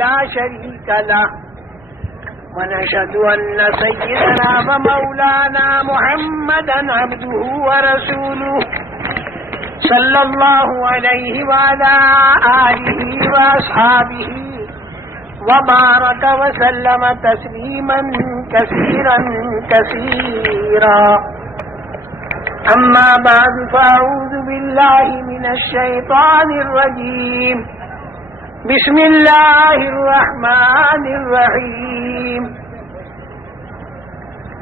لا شريك له ونشهد أن سيدنا ومولانا محمدا عبده ورسوله صلى الله عليه وعلى آله وأصحابه وبارك وسلم تسليما كثيرا كثيرا أما بعد فأعوذ بالله من الشيطان الرجيم بسم الله الرحمن الرحيم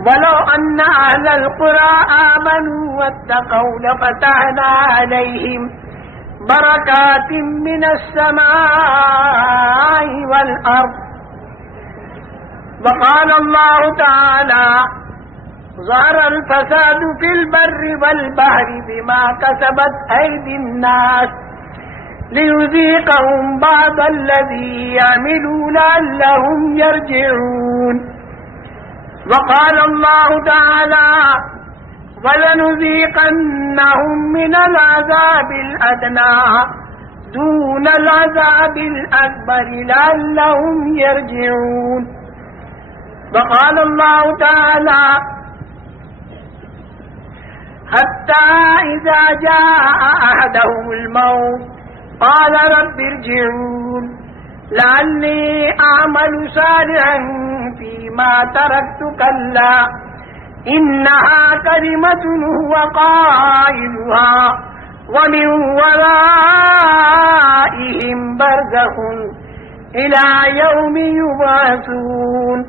ولو أن أهل القرى آمنوا واتقوا لفتحنا عليهم بركات من السماء والأرض وقال الله تعالى ظهر الفساد في البر والبحر بما كسبت أيدي الناس ليذيقهم بعض الذي يعملوا لعلهم يرجعون وقال الله تعالى ولنذيقنهم من العذاب الأدنى دون العذاب الأكبر لعلهم يرجعون وقال الله تعالى حتى إذا جاء أحدهم الموت قال رب ارجعون لعلي أعمل صالحا فيما تركت كلا إنها كلمة هو قائلها ومن ورائهم برزخ إلى يوم يبعثون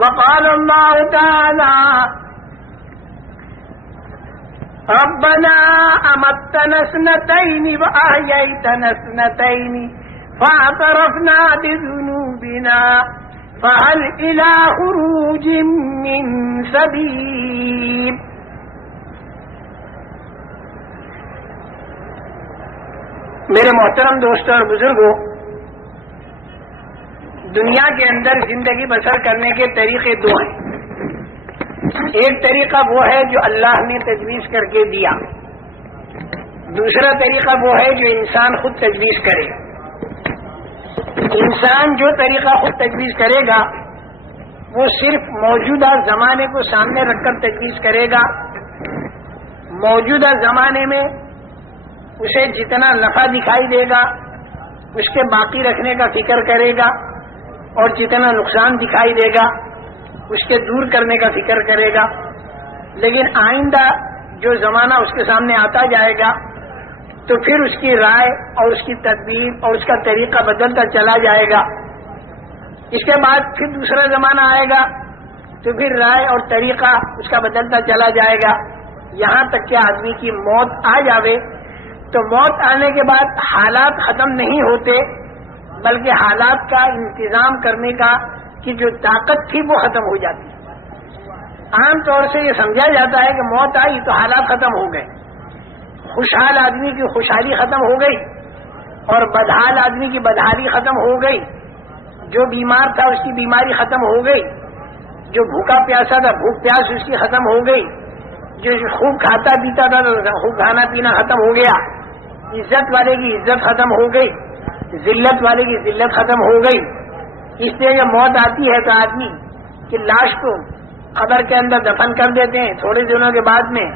وقال الله تعالى ربنا أمتنا اثنتين وأحييتنا اثنتين فاعترفنا بذنوبنا فهل إلى خروج من سبيل میرے محترم دوستوں اور بزرگوں، دنیا کے اندر زندگی بسر کرنے کے طریقے دو ہیں۔ ایک طریقہ وہ ہے جو اللہ نے تجویز کر کے دیا، دوسرا طریقہ وہ ہے جو انسان خود تجویز کرے۔ انسان جو طریقہ خود تجویز کرے گا وہ صرف موجودہ زمانے کو سامنے رکھ کر تجویز کرے گا۔ موجودہ زمانے میں اسے جتنا نفع دکھائی دے گا اس کے باقی رکھنے کا فکر کرے گا، اور جتنا نقصان دکھائی دے گا اس کے دور کرنے کا فکر کرے گا۔ لیکن آئندہ جو زمانہ اس کے سامنے آتا جائے گا تو پھر اس کی رائے اور اس کی تدبیر اور اس کا طریقہ بدلتا چلا جائے گا۔ اس کے بعد پھر دوسرا زمانہ آئے گا تو پھر رائے اور طریقہ اس کا بدلتا چلا جائے گا، یہاں تک کہ آدمی کی موت آ جاوے۔ تو موت آنے کے بعد حالات ختم نہیں ہوتے، بلکہ حالات کا انتظام کرنے کا کی جو طاقت تھی وہ ختم ہو جاتی۔ عام طور سے یہ سمجھا جاتا ہے کہ موت آئی تو حالات ختم ہو گئے، خوشحال آدمی کی خوشحالی ختم ہو گئی اور بدحال آدمی کی بدحالی ختم ہو گئی، جو بیمار تھا اس کی بیماری ختم ہو گئی، جو بھوکا پیاسا تھا بھوک پیاس اس کی ختم ہو گئی، جو خوب کھاتا پیتا تھا تو خوب کھانا پینا ختم ہو گیا، عزت والے کی عزت ختم ہو گئی، ذلت والے کی ذلت ختم ہو گئی۔ اس لیے جب موت آتی ہے تو آدمی کی لاش کو قبر کے اندر دفن کر دیتے ہیں، تھوڑے دنوں کے بعد میں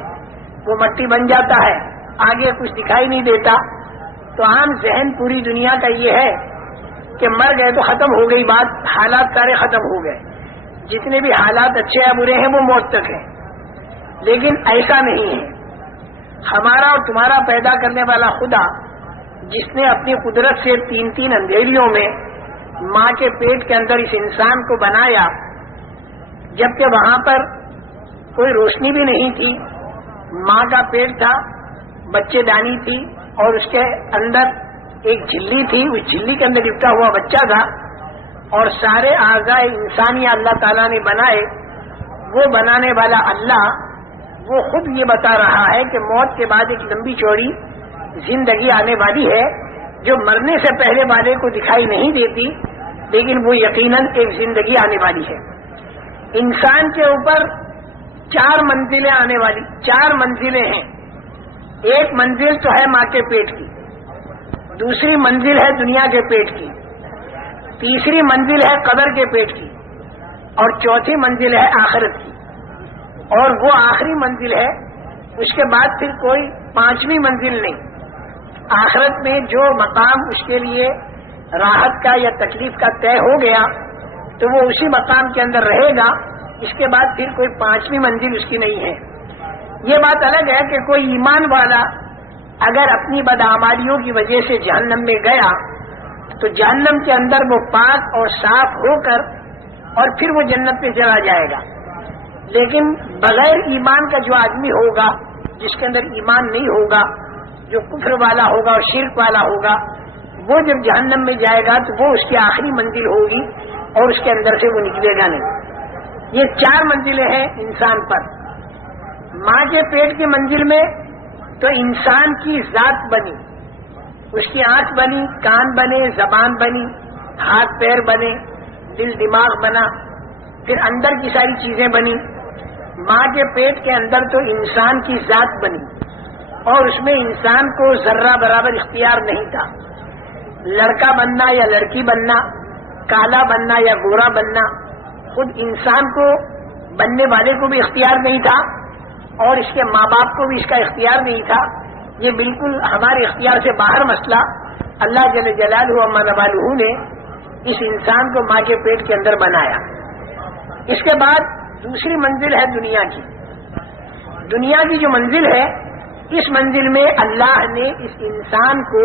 وہ مٹی بن جاتا ہے، آگے کچھ دکھائی نہیں دیتا۔ تو عام ذہن پوری دنیا کا یہ ہے کہ مر گئے تو ختم ہو گئی بات، حالات سارے ختم ہو گئے، جتنے بھی حالات اچھے یا برے ہیں وہ موت تک ہیں۔ لیکن ایسا نہیں ہے۔ ہمارا اور تمہارا پیدا کرنے والا خدا، جس نے اپنی قدرت سے تین تین اندھیریوں میں ماں کے پیٹ کے اندر اس انسان کو بنایا، جبکہ وہاں پر کوئی روشنی بھی نہیں تھی، ماں کا پیٹ تھا، بچے دانی تھی اور اس کے اندر ایک جھلی تھی، اس جھلی کے اندر لپٹا ہوا بچہ تھا، اور سارے اعضاء انسانی اللہ تعالیٰ نے بنائے۔ وہ بنانے والا اللہ وہ خود یہ بتا رہا ہے کہ موت کے بعد ایک لمبی چوڑی زندگی آنے والی ہے، جو مرنے سے پہلے والے کو دکھائی نہیں دیتی، لیکن وہ یقیناً ایک زندگی آنے والی ہے۔ انسان کے اوپر 4 منزلیں آنے والی، 4 منزلیں ہیں۔ ایک منزل تو ہے ماں کے پیٹ کی، دوسری منزل ہے دنیا کے پیٹ کی، تیسری منزل ہے قبر کے پیٹ کی، اور چوتھی منزل ہے آخرت کی، اور وہ آخری منزل ہے، اس کے بعد پھر کوئی پانچویں منزل نہیں۔ آخرت میں جو مقام اس کے لیے راحت کا یا تکلیف کا طے ہو گیا تو وہ اسی مقام کے اندر رہے گا، اس کے بعد پھر کوئی پانچویں منزل اس کی نہیں ہے۔ یہ بات الگ ہے کہ کوئی ایمان والا اگر اپنی بدعمالیوں کی وجہ سے جہنم میں گیا تو جہنم کے اندر وہ پاک اور صاف ہو کر اور پھر وہ جنت میں چلا جائے گا، لیکن بغیر ایمان کا جو آدمی ہوگا، جس کے اندر ایمان نہیں ہوگا، جو کفر والا ہوگا اور شرک والا ہوگا، وہ جب جہنم میں جائے گا تو وہ اس کی آخری منزل ہوگی اور اس کے اندر سے وہ نکلے گا نہیں۔ یہ 4 منزلیں ہیں انسان پر۔ ماں کے پیٹ کی منزل میں تو انسان کی ذات بنی، اس کی آنکھ بنی، کان بنے، زبان بنی، ہاتھ پیر بنے، دل دماغ بنا، پھر اندر کی ساری چیزیں بنی۔ ماں کے پیٹ کے اندر تو انسان کی ذات بنی، اور اس میں انسان کو ذرہ برابر اختیار نہیں تھا، لڑکا بننا یا لڑکی بننا، کالا بننا یا گورا بننا، خود انسان کو بننے والے کو بھی اختیار نہیں تھا، اور اس کے ماں باپ کو بھی اس کا اختیار نہیں تھا۔ یہ بالکل ہمارے اختیار سے باہر مسئلہ اللہ جل جلالہ و نوالہ نے اس انسان کو ماں کے پیٹ کے اندر بنایا۔ اس کے بعد دوسری منزل ہے دنیا کی۔ دنیا کی جو منزل ہے، اس منزل میں اللہ نے اس انسان کو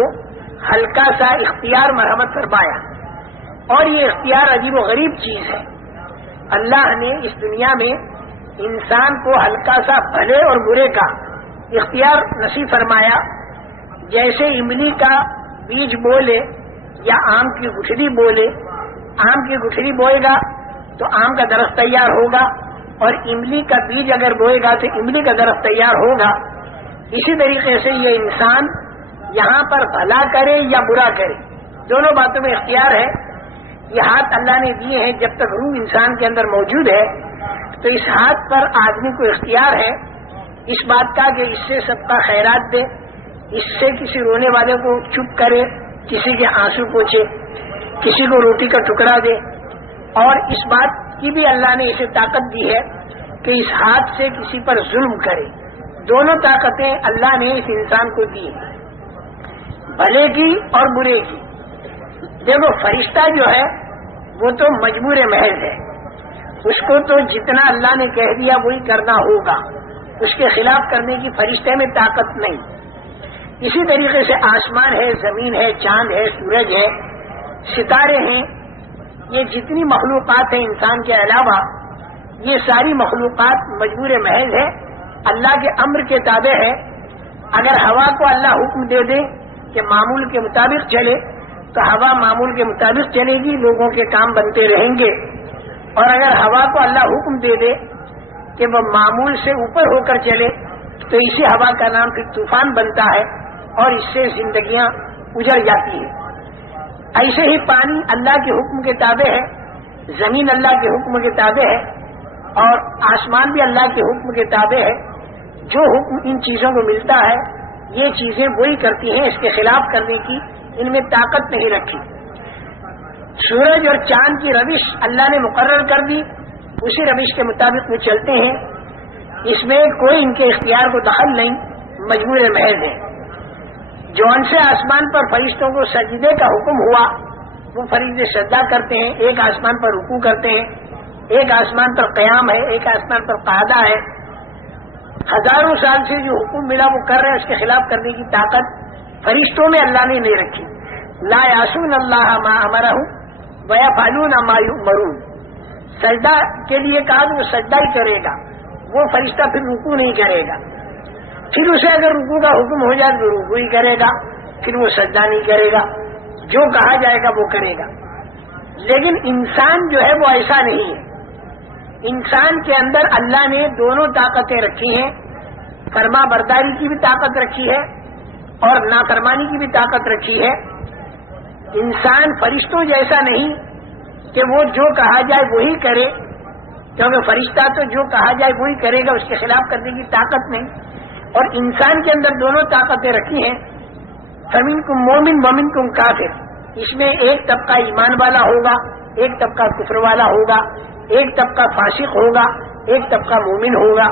ہلکا سا اختیار مرحمت فرمایا، اور یہ اختیار عجیب و غریب چیز ہے۔ اللہ نے اس دنیا میں انسان کو ہلکا سا بھلے اور برے کا اختیار نصیب فرمایا۔ جیسے املی کا بیج بولے یا آم کی گٹھلی بولے، آم کی گٹھلی بوئے گا تو آم کا درخت تیار ہوگا، اور املی کا بیج اگر بوئے گا تو املی کا درخت تیار ہوگا۔ اسی طریقے سے یہ انسان یہاں پر بھلا کرے یا برا کرے، دونوں باتوں میں اختیار ہے۔ یہ ہاتھ اللہ نے دیے ہیں، جب تک روح انسان کے اندر موجود ہے تو اس ہاتھ پر آدمی کو اختیار ہے اس بات کا کہ اس سے سب کا خیرات دے، اس سے کسی رونے والے کو چپ کرے، کسی کے آنسو پوچھے، کسی کو روٹی کا ٹکڑا دے، اور اس بات کی بھی اللہ نے اسے طاقت دی ہے کہ اس ہاتھ سے کسی پر ظلم کرے۔ دونوں طاقتیں اللہ نے اس انسان کو دی ہیں، بھلے کی اور برے کی۔ دیکھو فرشتہ جو ہے وہ تو مجبور محض ہے، اس کو تو جتنا اللہ نے کہہ دیا وہی کرنا ہوگا، اس کے خلاف کرنے کی فرشتے میں طاقت نہیں۔ اسی طریقے سے آسمان ہے، زمین ہے، چاند ہے، سورج ہے، ستارے ہیں، یہ جتنی مخلوقات ہیں انسان کے علاوہ، یہ ساری مخلوقات مجبور محض ہے، اللہ کے امر کے تابع ہے۔ اگر ہوا کو اللہ حکم دے دے کہ معمول کے مطابق چلے تو ہوا معمول کے مطابق چلے گی، لوگوں کے کام بنتے رہیں گے، اور اگر ہوا کو اللہ حکم دے دے کہ وہ معمول سے اوپر ہو کر چلے تو اسی ہوا کا نام پھر طوفان بنتا ہے، اور اس سے زندگیاں اجڑ جاتی ہیں۔ ایسے ہی پانی اللہ کے حکم کے تابع ہے، زمین اللہ کے حکم کے تابع ہے، اور آسمان بھی اللہ کے حکم کے تابع ہے۔ جو حکم ان چیزوں کو ملتا ہے یہ چیزیں وہی کرتی ہیں، اس کے خلاف کرنے کی ان میں طاقت نہیں رکھی۔ سورج اور چاند کی روش اللہ نے مقرر کر دی، اسی روش کے مطابق وہ چلتے ہیں، اس میں کوئی ان کے اختیار کو دخل نہیں، مجبور محض ہے۔ جون سے آسمان پر فرشتوں کو سجدے کا حکم ہوا وہ فرشتے سجدہ کرتے ہیں، ایک آسمان پر رکوع کرتے ہیں، ایک آسمان پر قیام ہے، ایک آسمان پر قعدہ ہے۔ ہزاروں سال سے جو حکم ملا وہ کر رہے ہیں، اس کے خلاف کرنے کی طاقت فرشتوں میں اللہ نے نہیں رکھی۔ لا یعصون اللہ ما امرہم ویفعلون ما یؤمرون، سجدہ کے لیے کہا تو وہ سجدہ ہی کرے گا، وہ فرشتہ پھر رکوع نہیں کرے گا، پھر اسے اگر رکوع کا حکم ہو جائے تو رکوع ہی کرے گا، پھر وہ سجدہ نہیں کرے گا، جو کہا جائے گا وہ کرے گا۔ لیکن انسان جو ہے وہ ایسا نہیں ہے، انسان کے اندر اللہ نے دونوں طاقتیں رکھی ہیں، فرما برداری کی بھی طاقت رکھی ہے اور نافرمانی کی بھی طاقت رکھی ہے۔ انسان فرشتوں جیسا نہیں کہ وہ جو کہا جائے وہی کرے، کیونکہ فرشتہ تو جو کہا جائے وہی کرے گا، اس کے خلاف کرنے کی طاقت نہیں۔ اور انسان کے اندر دونوں طاقتیں رکھی ہیں، فمنکم مومن ومنکم کافر، اس میں ایک طبقہ ایمان والا ہوگا، ایک طبقہ کفر والا ہوگا، ایک طبقہ فاسق ہوگا، ایک طبقہ مومن ہوگا،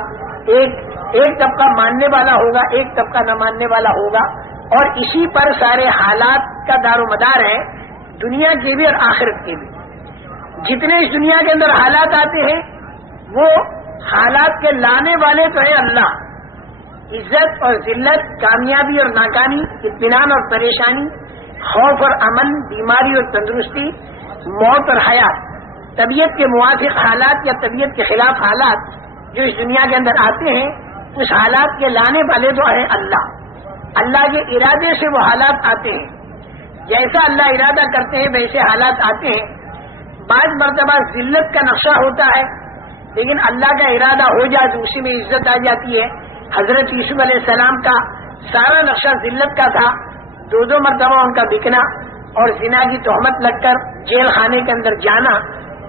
ایک طبقہ ماننے والا ہوگا، ایک طبقہ نہ ماننے والا ہوگا، اور اسی پر سارے حالات کا دار و مدار ہے، دنیا کے بھی اور آخرت کے بھی۔ جتنے اس دنیا کے اندر حالات آتے ہیں وہ حالات کے لانے والے تو ہے اللہ، عزت اور ذلت، کامیابی اور ناکامی، اطمینان اور پریشانی، خوف اور امن، بیماری اور تندرستی، موت اور حیات، طبیعت کے موافق حالات یا طبیعت کے خلاف حالات جو اس دنیا کے اندر آتے ہیں، اس حالات کے لانے والے تو ہے اللہ۔ اللہ کے ارادے سے وہ حالات آتے ہیں، جیسا اللہ ارادہ کرتے ہیں ویسے حالات آتے ہیں۔ بعض مرتبہ ذلت کا نقشہ ہوتا ہے، لیکن اللہ کا ارادہ ہو جائے تو اسی میں عزت آ جاتی ہے۔ حضرت یوسف علیہ السلام کا سارا نقشہ ذلت کا تھا، دو مرتبہ ان کا بکنا اور زنا کی تہمت لگ کر جیل خانے کے اندر جانا،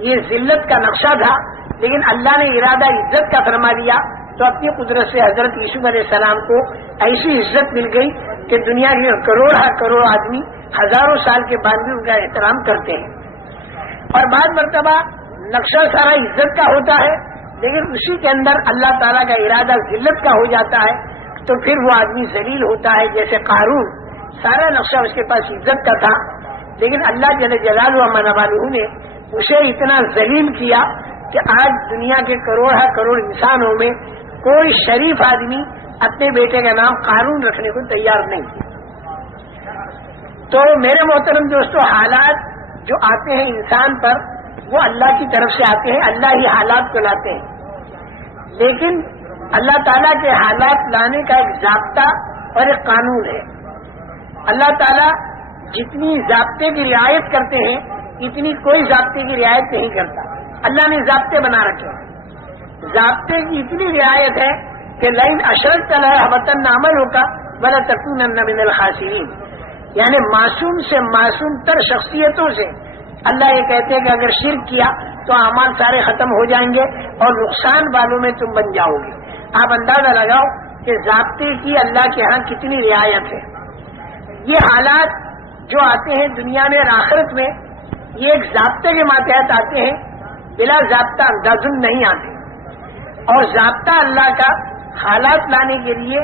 یہ ذلت کا نقشہ تھا، لیکن اللہ نے ارادہ عزت کا فرما دیا تو اپنی قدرت سے حضرت یوسف علیہ السلام کو ایسی عزت مل گئی کہ دنیا کے کروڑ آدمی ہزاروں سال کے بعد بھی ان کا احترام کرتے ہیں۔ اور بعض مرتبہ نقشہ سارا عزت کا ہوتا ہے، لیکن اسی کے اندر اللہ تعالیٰ کا ارادہ ذلت کا ہو جاتا ہے تو پھر وہ آدمی ذلیل ہوتا ہے۔ جیسے قارون، سارا نقشہ اس کے پاس عزت کا تھا، لیکن اللہ جل جلالہ و منوالہ نے اسے اتنا ذلیل کیا کہ آج دنیا کے کروڑ انسانوں میں کوئی شریف آدمی اپنے بیٹے کا نام قارون رکھنے کو تیار نہیں۔ تو میرے محترم دوستو، حالات جو آتے ہیں انسان پر وہ اللہ کی طرف سے آتے ہیں، اللہ ہی حالات کو لاتے ہیں، لیکن اللہ تعالیٰ کے حالات لانے کا ایک ضابطہ اور ایک قانون ہے۔ اللہ تعالیٰ جتنی ضابطے کی رعایت کرتے ہیں اتنی کوئی ضابطے کی رعایت نہیں کرتا۔ اللہ نے ضابطے بنا رکھے ہیں، ضابطے کی اتنی رعایت ہے کہ لئن اشرکت لَيَحْبَطَنَّ عَمَلُكَ وَلَتَكُونَنَّ مِنَ الْخَاسِرِينَ، یعنی معصوم سے معصوم تر شخصیتوں سے اللہ یہ کہتے ہیں کہ اگر شرک کیا تو اعمال سارے ختم ہو جائیں گے اور نقصان والوں میں تم بن جاؤ گے۔ آپ اندازہ لگاؤ کہ ضابطے کی اللہ کے ہاں کتنی رعایت ہے۔ یہ حالات جو آتے ہیں دنیا میں اور آخرت میں، یہ ایک ضابطے کے ماتحت آتے ہیں، بلا ضابطہ اندازن نہیں آتے۔ اور ضابطہ اللہ کا حالات لانے کے لیے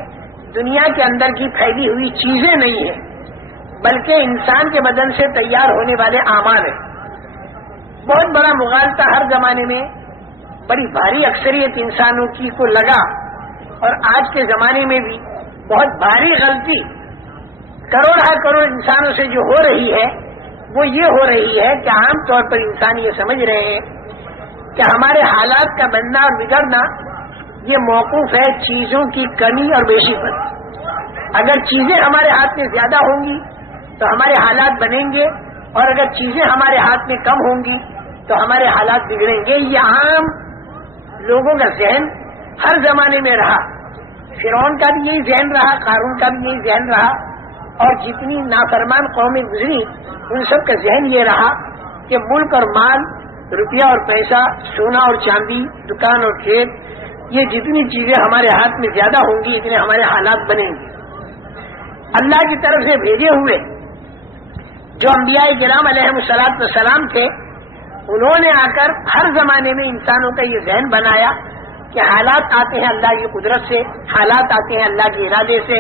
دنیا کے اندر کی پھیلی ہوئی چیزیں نہیں ہیں، بلکہ انسان کے بدن سے تیار ہونے والے اعمال ہیں۔ بہت بڑا مغالطہ ہر زمانے میں بڑی بھاری اکثریت انسانوں کی کو لگا، اور آج کے زمانے میں بھی بہت بھاری غلطی کروڑ انسانوں سے جو ہو رہی ہے وہ یہ ہو رہی ہے کہ عام طور پر انسان یہ سمجھ رہے ہیں کہ ہمارے حالات کا بننا اور بگڑنا یہ موقوف ہے چیزوں کی کمی اور بیشی پر۔ اگر چیزیں ہمارے ہاتھ میں زیادہ ہوں گی تو ہمارے حالات بنیں گے، اور اگر چیزیں ہمارے ہاتھ میں کم ہوں گی تو ہمارے حالات بگڑیں گے۔ یہ عام لوگوں کا ذہن ہر زمانے میں رہا، فرعون کا بھی یہی ذہن رہا، قارون کا بھی یہی ذہن رہا، اور جتنی نافرمان قومیں گزری ان سب کا ذہن یہ رہا کہ ملک اور مال، روپیہ اور پیسہ، سونا اور چاندی، دکان اور کھیت، یہ جتنی چیزیں ہمارے ہاتھ میں زیادہ ہوں گی اتنے ہمارے حالات بنیں گے۔ اللہ کی طرف سے بھیجے ہوئے جو انبیاء کرام علیہم السلام تھے، انہوں نے آ کر ہر زمانے میں انسانوں کا یہ ذہن بنایا کہ حالات آتے ہیں اللہ کی قدرت سے، حالات آتے ہیں اللہ کے ارادے سے،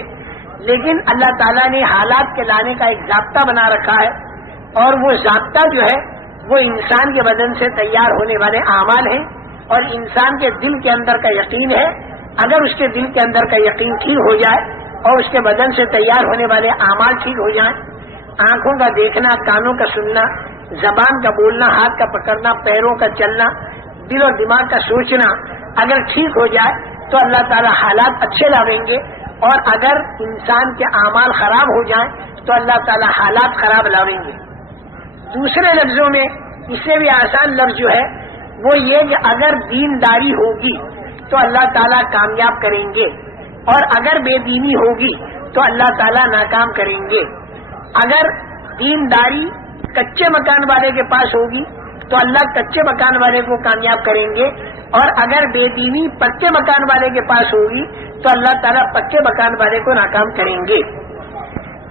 لیکن اللہ تعالیٰ نے حالات کے لانے کا ایک ضابطہ بنا رکھا ہے، اور وہ ضابطہ جو ہے وہ انسان کے بدن سے تیار ہونے والے اعمال ہیں، اور انسان کے دل کے اندر کا یقین ہے۔ اگر اس کے دل کے اندر کا یقین ٹھیک ہو جائے اور اس کے بدن سے تیار ہونے والے اعمال ٹھیک ہو جائیں، آنکھوں کا دیکھنا، کانوں کا سننا، زبان کا بولنا، ہاتھ کا پکڑنا، پیروں کا چلنا، دل اور دماغ کا سوچنا اگر ٹھیک ہو جائے تو اللہ تعالیٰ حالات اچھے لاویں گے، اور اگر انسان کے اعمال خراب ہو جائیں تو اللہ تعالیٰ حالات خراب لاویں گے۔ دوسرے لفظوں میں اس سے بھی آسان لفظ جو ہے وہ یہ کہ اگر دینداری ہوگی تو اللہ تعالیٰ کامیاب کریں گے، اور اگر بے دینی ہوگی تو اللہ تعالیٰ ناکام کریں گے۔ اگر دینداری کچے مکان والے کے پاس ہوگی تو اللہ کچے مکان والے کو کامیاب کریں گے، اور اگر بے دینی پکے مکان والے کے پاس ہوگی تو اللہ تعالیٰ پکے مکان والے کو ناکام کریں گے۔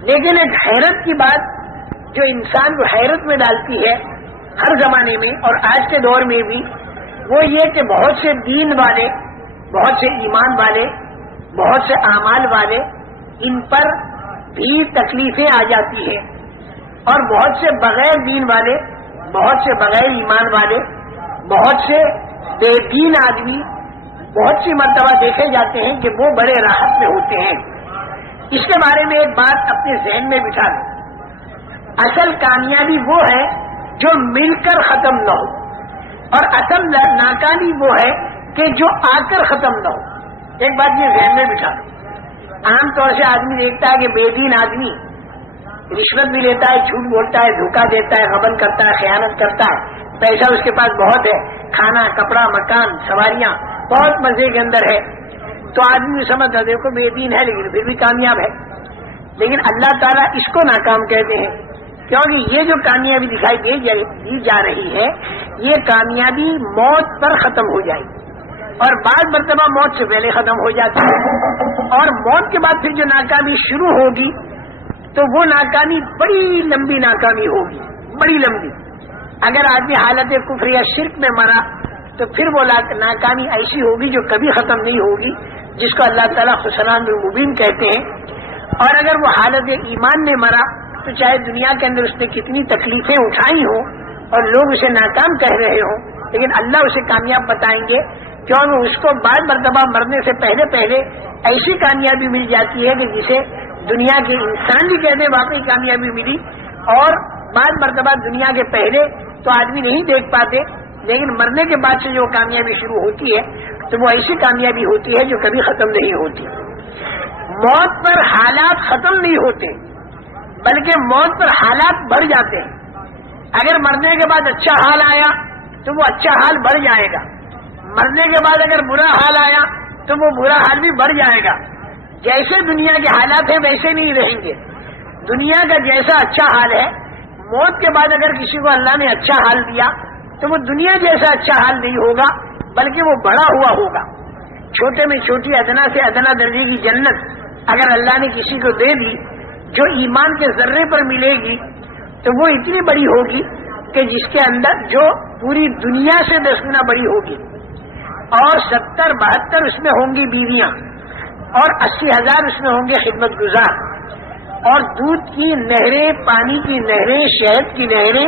لیکن ایک حیرت کی بات جو انسان کو حیرت میں ڈالتی ہے ہر زمانے میں اور آج کے دور میں بھی، وہ یہ کہ بہت سے دین والے، بہت سے ایمان والے، بہت سے اعمال والے، ان پر بھی تکلیفیں آ جاتی ہیں، اور بہت سے بغیر دین والے، بہت سے بغیر ایمان والے، بہت سے بے دین آدمی بہت سی مرتبہ دیکھے جاتے ہیں کہ وہ بڑے راحت میں ہوتے ہیں۔ اس کے بارے میں ایک بات اپنے ذہن میں بٹھا لیں، اصل کامیابی وہ ہے جو مل کر ختم نہ ہو، اور اصل ناکامی وہ ہے کہ جو آ کر ختم نہ ہو۔ ایک بات یہ ذہن میں بٹھا لیں، عام طور سے آدمی دیکھتا ہے کہ بے دین آدمی رشوت بھی لیتا ہے، جھوٹ بولتا ہے، دھوکہ دیتا ہے، غبن کرتا ہے، خیانت کرتا ہے، پیسہ اس کے پاس بہت ہے، کھانا کپڑا مکان سواریاں بہت مزے کے اندر ہے، تو آدمی سمجھتا ہے دیکھو بے دین ہے لیکن پھر بھی کامیاب ہے۔ لیکن اللہ تعالیٰ اس کو ناکام کہتے ہیں، کیونکہ یہ جو کامیابی دکھائی دی جا رہی ہے، یہ کامیابی موت پر ختم ہو جائے گی، اور بعض مرتبہ موت سے پہلے ختم ہو جاتی ہے، اور موت کے بعد پھر جو ناکامی شروع ہوگی تو وہ ناکامی بڑی لمبی ناکامی ہوگی، بڑی لمبی۔ اگر آدمی حالت کفر یا شرک میں مرا تو پھر وہ ناکامی ایسی ہوگی جو کبھی ختم نہیں ہوگی، جس کو اللہ تعالیٰ خسران المبین کہتے ہیں۔ اور اگر وہ حالت ایمان میں مرا تو چاہے دنیا کے اندر اس نے کتنی تکلیفیں اٹھائی ہوں اور لوگ اسے ناکام کہہ رہے ہوں، لیکن اللہ اسے کامیاب بتائیں گے، کیونکہ اس کو بعض مرتبہ مرنے سے پہلے پہلے ایسی کامیابی مل جاتی ہے کہ جسے دنیا کے انسان بھی کہتے ہیں واقعی کامیابی ملی، اور بعض مرتبہ دنیا کے پہلے تو آدمی نہیں دیکھ پاتے، لیکن مرنے کے بعد سے جو کامیابی شروع ہوتی ہے تو وہ ایسی کامیابی ہوتی ہے جو کبھی ختم نہیں ہوتی۔ موت پر حالات ختم نہیں ہوتے، بلکہ موت پر حالات بڑھ جاتے ہیں۔ اگر مرنے کے بعد اچھا حال آیا تو وہ اچھا حال بڑھ جائے گا، مرنے کے بعد اگر برا حال آیا تو وہ برا حال بھی بڑھ جائے گا۔ جیسے دنیا کے حالات ہیں ویسے نہیں رہیں گے، دنیا کا جیسا اچھا حال ہے، موت کے بعد اگر کسی کو اللہ نے اچھا حال دیا تو وہ دنیا جیسا اچھا حال نہیں ہوگا، بلکہ وہ بڑا ہوا ہوگا۔ چھوٹے میں چھوٹی ادنا سے ادنا درجے کی جنت اگر اللہ نے کسی کو دے دی جو ایمان کے ذرے پر ملے گی تو وہ اتنی بڑی ہوگی کہ جس کے اندر جو پوری دنیا سے 10 گنا بڑی ہوگی، اور 70-72 اس میں ہوں گی بیویاں، اور 80,000 اس میں ہوں گے خدمت گزار، اور دودھ کی نہریں، پانی کی نہریں، شہد کی نہریں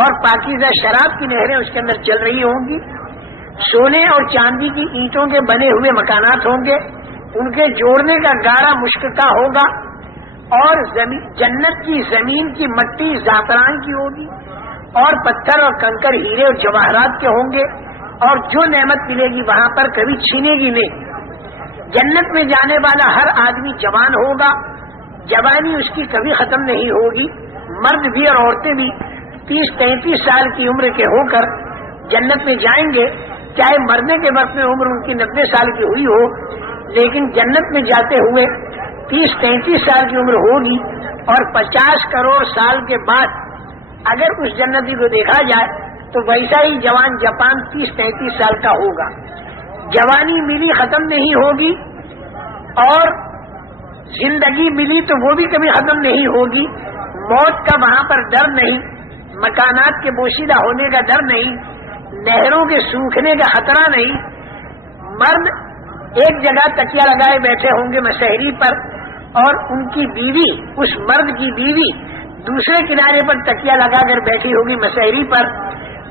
اور پاکیزہ شراب کی نہریں اس کے اندر چل رہی ہوں گی۔ سونے اور چاندی کی اینٹوں کے بنے ہوئے مکانات ہوں گے، ان کے جوڑنے کا گاڑا مشک کا ہوگا، اور جنت کی زمین کی مٹی زعفران کی ہوگی، اور پتھر اور کنکر ہیرے اور جواہرات کے ہوں گے، اور جو نعمت ملے گی وہاں پر کبھی چھینے گی نہیں۔ جنت میں جانے والا ہر آدمی جوان ہوگا، جوانی اس کی کبھی ختم نہیں ہوگی۔ مرد بھی اور عورتیں بھی 30-33 سال کی عمر کے ہو کر جنت میں جائیں گے، چاہے مرنے کے وقت میں عمر ان کی 90 سال کی ہوئی ہو، لیکن جنت میں جاتے ہوئے 30-33 سال کی عمر ہوگی، اور 50 کروڑ سال کے بعد اگر اس جنتی کو دیکھا جائے تو ویسا ہی جوان جاپان 30-33 سال کا ہوگا۔ جوانی ملی ختم نہیں ہوگی، اور زندگی ملی تو وہ بھی کبھی ختم نہیں ہوگی۔ موت کا وہاں پر ڈر نہیں، مکانات کے بوشیدہ ہونے کا ڈر نہیں، نہروں کے سوکھنے کا خطرہ نہیں۔ مرد ایک جگہ تکیہ لگائے بیٹھے ہوں گے مشہری پر، اور ان کی بیوی، اس مرد کی بیوی دوسرے کنارے پر تکیہ لگا کر بیٹھی ہوگی مشہری پر،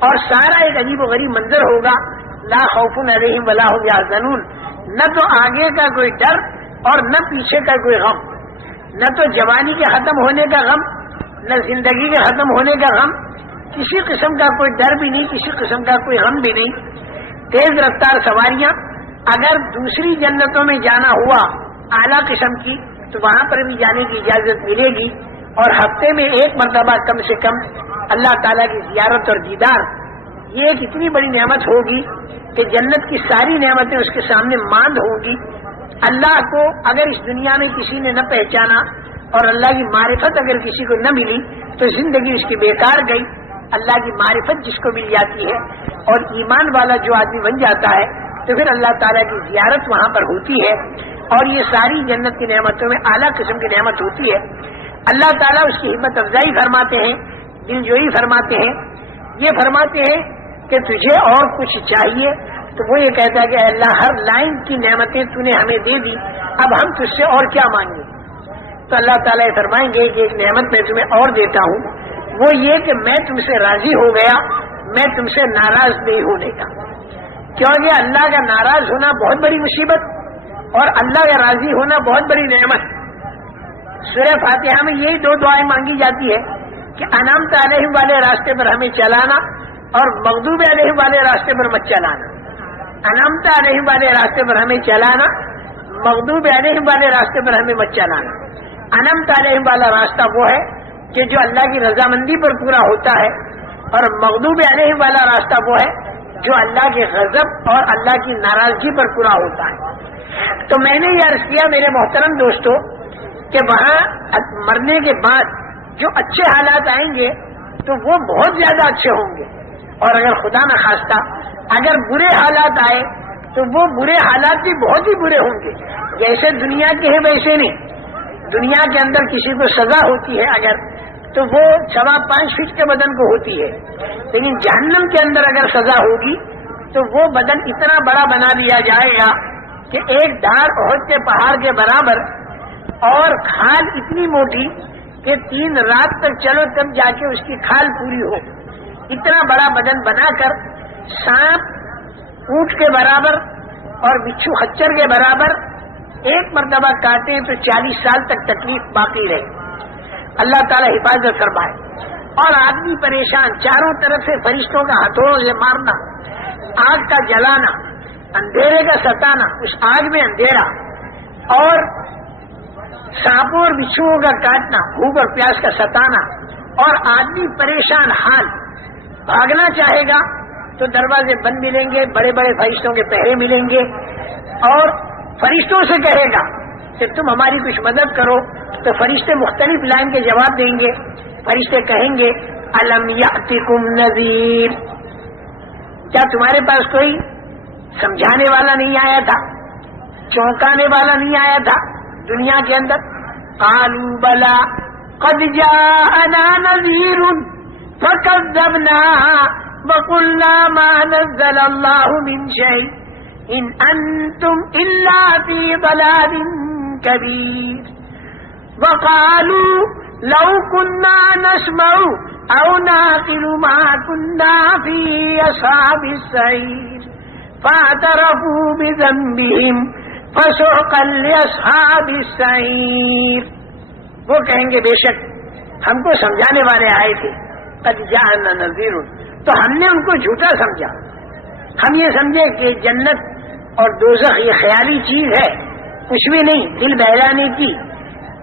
اور سارا ایک عجیب و غریب منظر ہوگا، لا خوف علیہم ولا هم یحزنون، نہ تو آگے کا کوئی ڈر اور نہ پیچھے کا کوئی غم، نہ تو جوانی کے ختم ہونے کا غم، نہ زندگی کے ختم ہونے کا غم، کسی قسم کا کوئی ڈر بھی نہیں، کسی قسم کا کوئی غم بھی نہیں۔ تیز رفتار سواریاں، اگر دوسری جنتوں میں جانا ہوا اعلیٰ قسم کی تو وہاں پر بھی جانے کی اجازت ملے گی، اور ہفتے میں ایک مرتبہ کم سے کم اللہ تعالیٰ کی زیارت اور دیدار، یہ ایک اتنی بڑی نعمت ہوگی کہ جنت کی ساری نعمتیں اس کے سامنے ماند ہوں گی۔ اللہ کو اگر اس دنیا میں کسی نے نہ پہچانا اور اللہ کی معرفت اگر کسی کو نہ ملی تو زندگی اس کی بیکار گئی۔ اللہ کی معرفت جس کو مل جاتی ہے اور ایمان والا جو آدمی بن جاتا ہے تو پھر اللہ تعالیٰ کی زیارت وہاں پر ہوتی ہے، اور یہ ساری جنت کی نعمتوں میں اعلیٰ قسم کی نعمت ہوتی ہے۔ اللہ تعالیٰ اس کی ہمت افزائی فرماتے ہیں، دل جوئی فرماتے ہیں، یہ فرماتے ہیں کہ تجھے اور کچھ چاہیے؟ تو وہ یہ کہتا ہے کہ اے اللہ ہر لائن کی نعمتیں تو نے ہمیں دے دی، اب ہم تجھ سے اور کیا مانگیں؟ تو اللہ تعالیٰ یہ فرمائیں گے کہ ایک نعمت میں تمہیں اور دیتا ہوں، وہ یہ کہ میں تم سے راضی ہو گیا، میں تم سے ناراض نہیں ہونے کا، کیونکہ اللہ کا ناراض ہونا بہت بڑی مصیبت اور اللہ کا راضی ہونا بہت بڑی نعمت۔ سورہ فاتحہ میں یہی دو دعائیں مانگی جاتی ہے کہ انعمت علیہم والے راستے پر ہمیں چلانا اور مغضوب علیہم والے راستے پر مت چلانا۔ انعمت علیہم والے راستے پر ہمیں چلانا، مغضوب علیہم والے راستے پر ہمیں مت چلانا۔ انعمت علیہم والا راستہ وہ ہے کہ جو اللہ کی رضامندی پر پورا ہوتا ہے، اور مغضوب علیہم والا راستہ وہ ہے جو اللہ کے غضب اور اللہ کی ناراضگی پر پورا ہوتا ہے۔ تو میں نے یہ عرض کیا میرے محترم دوستو کہ وہاں مرنے کے بعد جو اچھے حالات آئیں گے تو وہ بہت زیادہ اچھے ہوں گے، اور اگر خدا نہ خواستہ اگر برے حالات آئے تو وہ برے حالات بھی بہت ہی برے ہوں گے، جیسے دنیا کے ہیں ویسے نہیں۔ دنیا کے اندر کسی کو سزا ہوتی ہے اگر تو وہ 5.25 فٹ کے بدن کو ہوتی ہے، لیکن جہنم کے اندر اگر سزا ہوگی تو وہ بدن اتنا بڑا بنا دیا جائے گا کہ ایک دھار احد کے پہاڑ کے برابر، اور کھال اتنی موٹی کہ 3 رات تک چلو تب جا کے اس کی کھال پوری ہو، اتنا بڑا بدن بنا کر سانپ اونٹ کے برابر اور بچھو خچر کے برابر ایک مرتبہ کاٹے تو 40 سال تک تکلیف باقی رہے۔ اللہ تعالی حفاظت فرمائے۔ اور آدمی پریشان، چاروں طرف سے فرشتوں کا ہتھوڑوں سے مارنا، آگ کا جلانا، اندھیرے کا ستانا، اس آگ میں اندھیرا، اور سانپوں اور بچھوؤں کا کاٹنا، بھوک اور پیاس کا ستانا، اور آدمی پریشان حال، بھاگنا چاہے گا تو دروازے بند ملیں گے، بڑے بڑے فرشتوں کے پہرے ملیں گے، اور فرشتوں سے کہے گا کہ تم ہماری کچھ مدد کرو، تو فرشتے مختلف لائن کے جواب دیں گے۔ فرشتے کہیں گے الم یاتکم نذیر، کیا تمہارے پاس کوئی سمجھانے والا نہیں آیا تھا، چونکانے والا نہیں آیا تھا دنیا کے اندر؟ قالوا بلا قد جاءنا نذیر فکذبنا وقلنا ما نزل اللہ من شیء ان انتم الا فی ضلال کبیر وقالوا لو كنا نسمع او نعقل ما كنا في اصحاب السعير فاعترفوا بذنبهم فسحقا لاصحاب السعير۔ وہ کہیں گے بے شک ہم کو سمجھانے والے آئے تھے، قد جاءنا نذیر، تو ہم نے ان کو جھوٹا سمجھا، ہم یہ سمجھے کہ جنت اور دوزخ یہ خیالی چیز ہے، کچھ بھی نہیں، دل بہلانے کی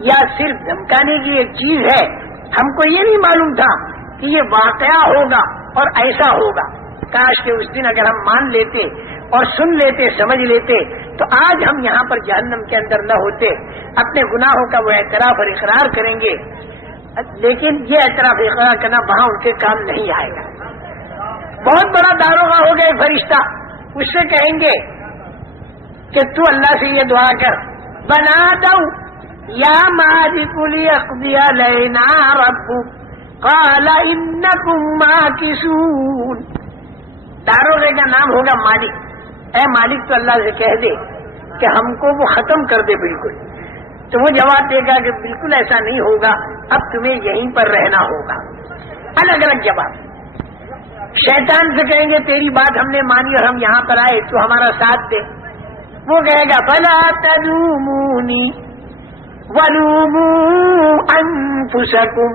یا صرف دھمکانے کی ایک چیز ہے۔ ہم کو یہ نہیں معلوم تھا کہ یہ واقعہ ہوگا اور ایسا ہوگا۔ کاش کہ اس دن اگر ہم مان لیتے اور سن لیتے، سمجھ لیتے، تو آج ہم یہاں پر جہنم کے اندر نہ ہوتے، اپنے گناہوں کا وہ اعتراف اور اقرار کریں گے۔ لیکن یہ اعتراف اقرار کرنا وہاں ان کے کام نہیں آئے گا۔ بہت بڑا داروغہ ہو گئے فرشتہ، اس سے کہیں گے کہ تو اللہ سے یہ دعا کر، بنا دو یا مالک لیقضی علینا ربک قال انکم ماکثون۔ داروغے کا نام ہوگا مالک، اے مالک تو اللہ سے کہہ دے کہ ہم کو وہ ختم کر دے بالکل، تو وہ جواب دے گا کہ بالکل ایسا نہیں ہوگا، اب تمہیں یہیں پر رہنا ہوگا۔ الگ الگ جواب۔ شیطان سے کہیں گے تیری بات ہم نے مانی اور ہم یہاں پر آئے، تو ہمارا ساتھ دے۔ وہ کہے گا فلا تلومونی ولوموا انفسکم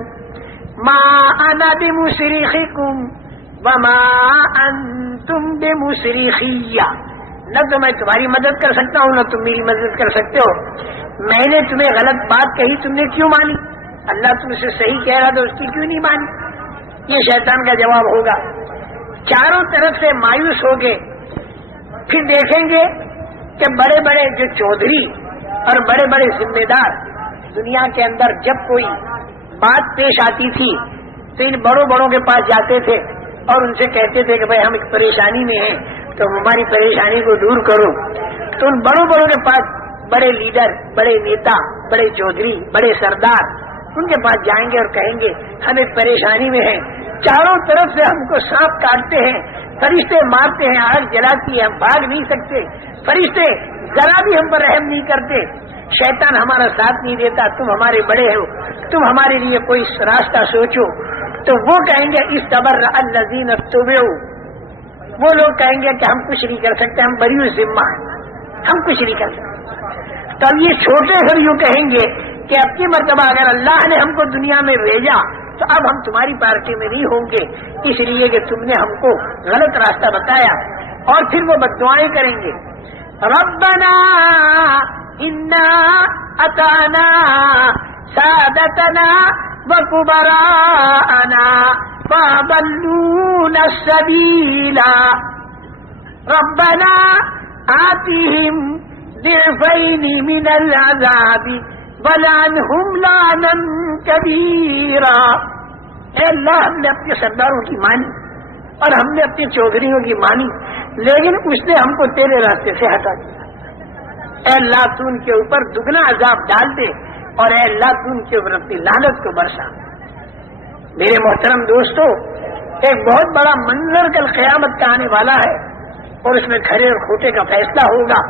ما انا بمصرخکم وما انتم بمصرخی، نہ تو میں تمہاری مدد کر سکتا ہوں نہ تم میری مدد کر سکتے ہو۔ میں نے تمہیں غلط بات کہی، تم نے کیوں مانی؟ اللہ تم سے صحیح کہہ رہا تو اس کی کیوں نہیں مانی؟ یہ شیطان کا جواب ہوگا۔ چاروں طرف سے مایوس ہو گئے، پھر دیکھیں گے کہ بڑے بڑے جو چودھری اور بڑے بڑے ذمہ دار دنیا کے اندر جب کوئی بات پیش آتی تھی تو ان بڑوں بڑوں کے پاس جاتے تھے اور ان سے کہتے تھے کہ بھائی ہم ایک پریشانی میں ہیں تو ہماری پریشانی کو دور کرو۔ تو ان بڑوں بڑوں کے پاس بڑے لیڈر، بڑے نیتا، بڑے چودھری، بڑے سردار ان کے پاس جائیں گے اور کہیں گے ہم ایک پریشانی میں ہیں، چاروں طرف سے ہم کو سانپ کاٹتے ہیں، فرشتے مارتے ہیں، آگ جلاتی ہے، ہم بھاگ نہیں سکتے، فرشتے ذرا بھی ہم پر رحم نہیں کرتے، شیطان ہمارا ساتھ نہیں دیتا، تم ہمارے بڑے ہو، تم ہمارے لیے کوئی راستہ سوچو۔ تو وہ کہیں گے استبر الذین اتبعوا، وہ لوگ کہیں گے کہ ہم کچھ نہیں کر سکتے، ہم بری ذمہ ہیں، ہم کچھ نہیں کر سکتے۔ تو اب یہ چھوٹے پھر یوں کہیں گے کہ اب کی مرتبہ اگر اللہ نے ہم کو دنیا میں بھیجا تو اب ہم تمہاری پارٹی میں نہیں ہوں گے، اس لیے کہ تم نے ہم کو غلط راستہ بتایا۔ اور پھر وہ بددعائیں کریں گے، ربنا انا اطعنا سادتنا وکبراءنا فاضلونا السبیل ربنا آتهم ضعفین من العذاب ولعنهم لعنا کبیرا۔ اے اللہ، ہم نے اپنے سرداروں کی مانی اور ہم نے اپنی چودھریوں کی مانی، لیکن اس نے ہم کو تیرے راستے سے ہٹا دیا۔ اے اللہ، تو ان کے اوپر دگنا عذاب ڈال دے، اور اے اللہ تو ان کے اوپر اپنی لعنت کو برسا۔ میرے محترم دوستو، ایک بہت بڑا منظر کل قیامت کا آنے والا ہے، اور اس میں کھرے اور کھوٹے کا فیصلہ ہوگا۔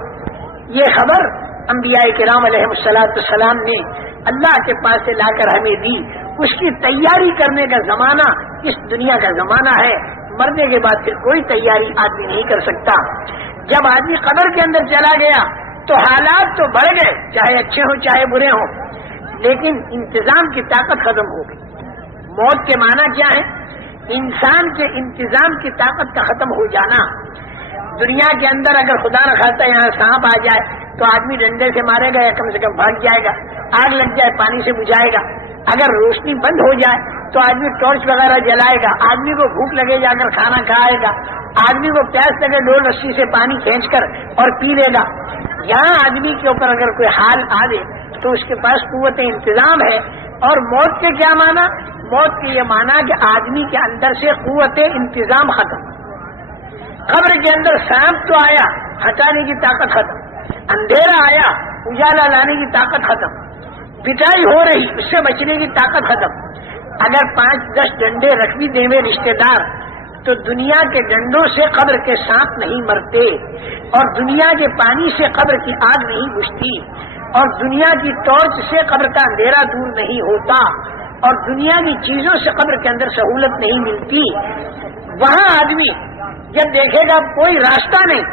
یہ خبر انبیاء کرام علیہ السلام نے اللہ کے پاس سے لا کر ہمیں دی۔ اس کی تیاری کرنے کا زمانہ اس دنیا کا زمانہ ہے، مرنے کے بعد پھر کوئی تیاری آدمی نہیں کر سکتا۔ جب آدمی قبر کے اندر چلا گیا تو حالات تو بڑھ گئے، چاہے اچھے ہوں چاہے برے ہوں، لیکن انتظام کی طاقت ختم ہو گئی۔ موت کے معنی کیا ہے؟ انسان کے انتظام کی طاقت کا ختم ہو جانا۔ دنیا کے اندر اگر خدا نہ خاصا یہاں سانپ آ جائے تو آدمی ڈنڈے سے مارے گا یا کم سے کم بھاگ جائے گا، آگ لگ جائے پانی سے بجھائے گا، اگر روشنی بند ہو جائے تو آدمی ٹارچ وغیرہ جلائے گا، آدمی کو بھوک لگے جا کر کھانا کھائے گا، آدمی کو پیاس لگے ڈول رسی سے پانی کھینچ کر اور پی لے گا۔ یہاں آدمی کے اوپر اگر کوئی حال آ دے تو اس کے پاس قوت انتظام ہے۔ اور موت کے کیا معنی؟ موت کے یہ معنی کہ آدمی کے اندر سے قوت انتظام ختم۔ قبر کے اندر سانپ تو آیا، ہٹانے کی طاقت ختم، اندھیرا آیا، اجالا لانے کی طاقت ختم، پٹائی ہو رہی، اس سے بچنے کی طاقت ختم۔ اگر 5-10 ڈنڈے رکھ بھی دیں رشتے دار تو دنیا کے ڈنڈوں سے قبر کے سانپ نہیں مرتے، اور دنیا کے پانی سے قبر کی آگ نہیں بجھتی، اور دنیا کی ٹارچ سے قبر کا اندھیرا دور نہیں ہوتا، اور دنیا کی چیزوں سے قبر کے اندر سہولت نہیں ملتی۔ وہاں آدمی جب دیکھے گا کوئی راستہ نہیں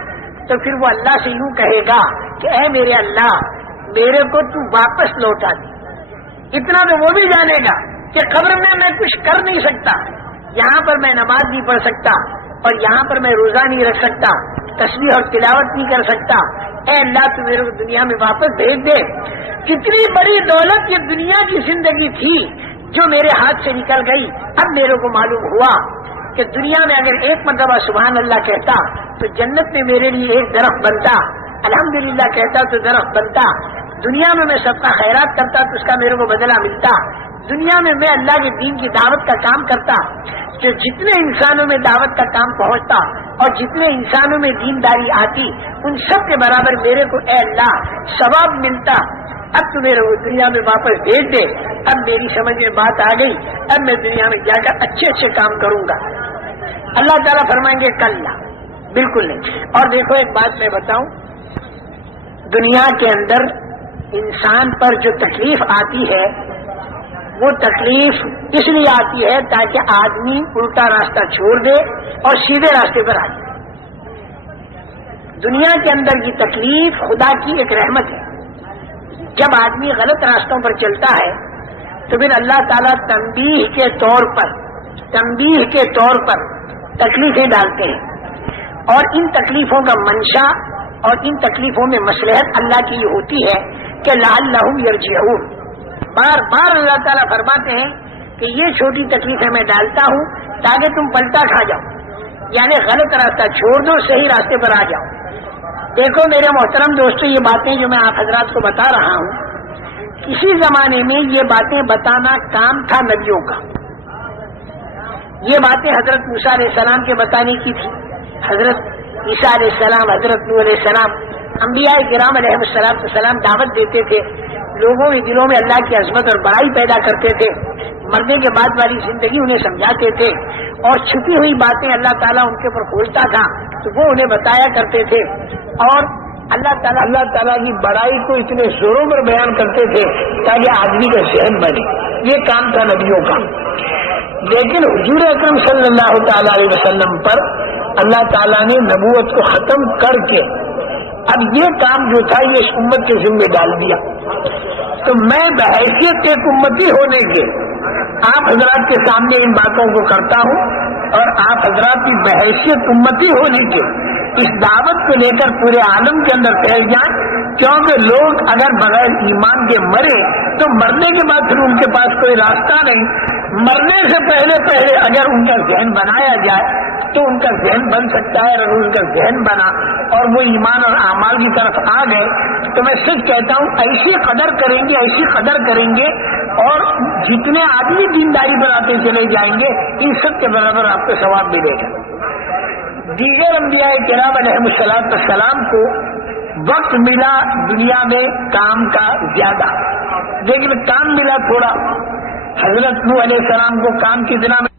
تو پھر وہ اللہ سے یوں کہے گا کہ اے میرے اللہ، میرے کو تو واپس لوٹا دے۔ اتنا تو وہ بھی جانے گا کہ قبر میں کچھ کر نہیں سکتا، یہاں پر میں نماز نہیں پڑھ سکتا، اور یہاں پر میں روزہ نہیں رکھ سکتا، تسبیح اور تلاوت نہیں کر سکتا، اے اللہ تو میرے کو دنیا میں واپس بھیج دے۔ کتنی بڑی دولت یہ دنیا کی زندگی تھی جو میرے ہاتھ سے نکل گئی۔ اب میرے کو معلوم ہوا کہ دنیا میں اگر ایک مرتبہ سبحان اللہ کہتا تو جنت میں میرے لیے ایک درخت بنتا، الحمدللہ کہتا تو درخت بنتا، دنیا میں صدقہ خیرات کرتا تو اس کا میرے کو بدلہ ملتا، دنیا میں اللہ کے دین کی دعوت کا کام کرتا، جو جتنے انسانوں میں دعوت کا کام پہنچتا اور جتنے انسانوں میں دینداری آتی ان سب کے برابر میرے کو اے اللہ ثواب ملتا۔ اب تو میرے کو دنیا میں واپس بھیج دے، اب میری سمجھ میں بات آ گئی، اب میں دنیا میں جا کر اچھے کام کروں گا۔ اللہ تعالیٰ فرمائیں گے کلا، بالکل نہیں۔ اور دیکھو ایک بات میں بتاؤں، دنیا کے اندر انسان پر جو تکلیف آتی ہے وہ تکلیف اس لیے آتی ہے تاکہ آدمی الٹا راستہ چھوڑ دے اور سیدھے راستے پر آ جائے۔ دنیا کے اندر کی تکلیف خدا کی ایک رحمت ہے۔ جب آدمی غلط راستوں پر چلتا ہے تو پھر اللہ تعالیٰ تنبیہ کے طور پر تکلیفیں ڈالتے ہیں، اور ان تکلیفوں کا منشا اور ان تکلیفوں میں مصلحت اللہ کی یہ ہوتی ہے کہ لعلہم یرجعون۔ بار بار اللہ تعالیٰ فرماتے ہیں کہ یہ چھوٹی تکلیفیں میں ڈالتا ہوں تاکہ تم پلٹا کھا جاؤ، یعنی غلط راستہ چھوڑ دو، صحیح راستے پر آ جاؤ۔ دیکھو میرے محترم دوستو، یہ باتیں جو میں آپ حضرات کو بتا رہا ہوں، کسی زمانے میں یہ باتیں بتانا کام تھا نبیوں کا۔ یہ باتیں حضرت موسیٰ علیہ السلام کے بتانے کی تھی، حضرت عیسیٰ علیہ السلام، حضرت نوح علیہ السلام، انبیاء کرام علیہ السلام دعوت دیتے تھے، لوگوں کے دلوں میں اللہ کی عظمت اور بڑائی پیدا کرتے تھے، مرنے کے بعد والی زندگی انہیں سمجھاتے تھے، اور چھپی ہوئی باتیں اللہ تعالیٰ ان کے اوپر کھولتا تھا تو وہ انہیں بتایا کرتے تھے، اور اللہ تعالیٰ کی بڑائی کو اتنے زوروں پر بیان کرتے تھے تاکہ آدمی کا ذہن بنے۔ یہ کام تھا نبیوں کا۔ لیکن حضور اکرم صلی اللہ تعالی علیہ وسلم پر اللہ تعالیٰ نے نبوت کو ختم کر کے اب یہ کام جو تھا یہ اس امت کے ذمہ ڈال دیا۔ تو میں بحیثیت ایک امتی ہونے کے آپ حضرات کے سامنے ان باتوں کو کرتا ہوں، اور آپ حضرات کی بحیثیت امتی ہونے کے اس دعوت کو لے کر پورے عالم کے اندر پھیل جائیں، کیونکہ لوگ اگر بغیر ایمان کے مرے تو مرنے کے بعد پھر ان کے پاس کوئی راستہ نہیں۔ مرنے سے پہلے اگر ان کا ذہن بنایا جائے تو ان کا ذہن بن سکتا ہے، اگر ان کا ذہن بنا اور وہ ایمان اور اعمال کی طرف آ گئے تو میں سچ کہتا ہوں ایسی قدر کریں گے اور جتنے آدمی دینداری پر آتے چلے جائیں گے ان سب کے برابر آپ کو ثواب ملے گا۔ دیگر انبیاء کرام علیہ السلام کو وقت ملا دنیا میں کام کا زیادہ، لیکن کام ملا تھوڑا۔ حضرت نوح علیہ السلام کو کام کتنا ملا؟